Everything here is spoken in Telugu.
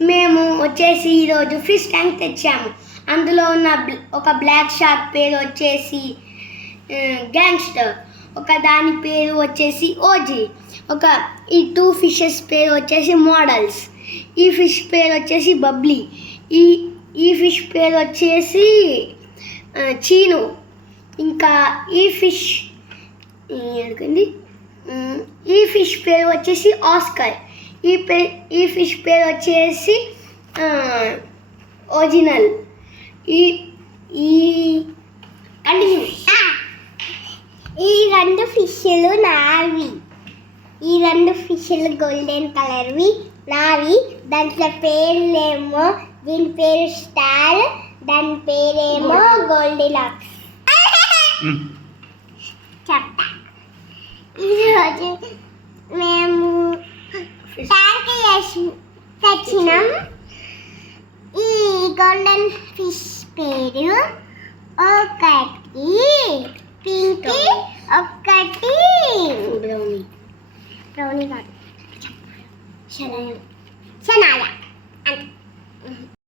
మేము వచ్చేసి ఈరోజు ఫిష్ ట్యాంక్ తెచ్చాము. అందులో ఉన్న ఒక బ్లాక్ షార్క్ పేరు వచ్చేసి గ్యాంగ్స్టర్, ఒక దాని పేరు వచ్చేసి ఓజీ, ఈ 2 ఫిషెస్ పేరు వచ్చేసి మోడల్స్, ఈ ఫిష్ పేరు వచ్చేసి బబ్లీ, ఈ ఫిష్ పేరు వచ్చేసి చీను, ఇంకా ఈ ఫిష్ పేరు వచ్చేసి ఆస్కర్, ఈ ఫిష్ పేరు వచ్చేసి ఒరిజినల్. ఈ 2 ఫిష్లు నావి. ఈ 2 ఫిష్లు గోల్డెన్ కలర్వి నావి. దాంట్లో పేర్లేమో, దీని పేరు స్టార్, దాని పేరేమో గోల్డిలాక్స్. చెప్తా. ఈరోజు మేము ట్యాంక్ చేసి తెచ్చినాం. ఈ గోల్డెన్ ఫిష్ పేరు ఒకటి పింకీ, ఒకటి బ్రౌనీ కాదు, శనాయ.